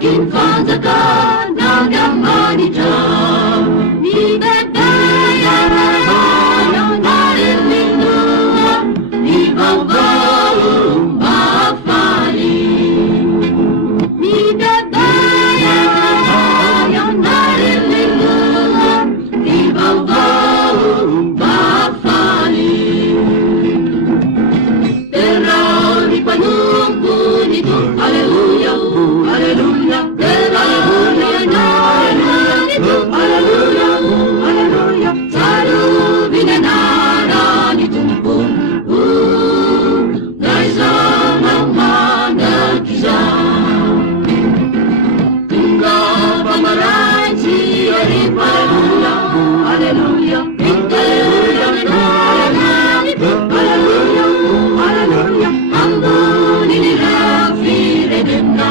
kinfanzaka nangamanitra mibebaya narilino mivaovao mafaly mibebaya narilino mivaovao mafaly però mi panompo nito alleluia alleluia alleluia alleluia alleluia salubine nara ni tumpun naisa mamanda kiza tunga pamaranci alleluia alleluia alleluia alleluia alleluia ambuni ni rafi redemna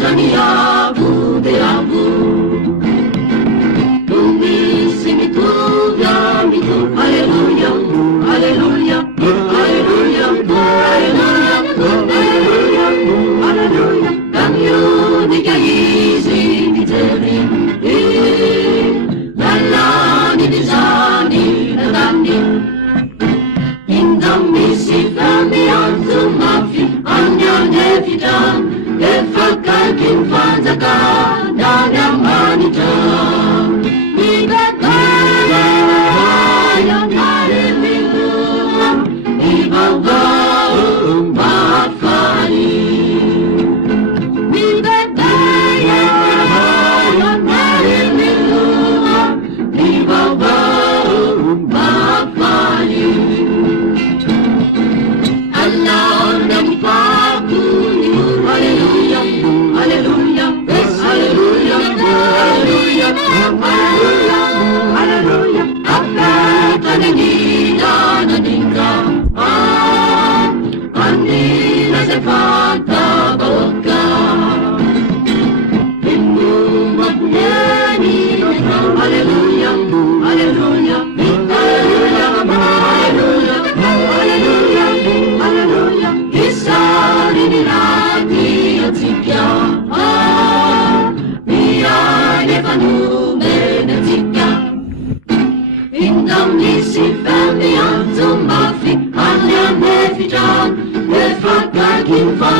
Zaniabu de abu Tumisi mituga mitu Alleluia, Alleluia, Alleluia, Alleluia, Alleluia, Alleluia Damio di caisi miteri Dall'ani di sani da danni Indamisi fami anzumafi Agnane fitan Gefakal kinfanzaka nangamanitra mibebaya narilino mivaovao mafaly mibebaya narilino mivaovao mafaly Allora mi pago Alleluia, alleluia, alleluia, alleluia, alleluia, alleluia. Aperta nenina naninga, annina si è fatta bocca. Innuma vieni, alleluia, alleluia, alleluia, alleluia, alleluia, alleluia. Chissà rinirati zicchia, mia ne fanno bene zicchia. Indamnisi fermi anzumbafi, alle annefician, ne fa calchin fa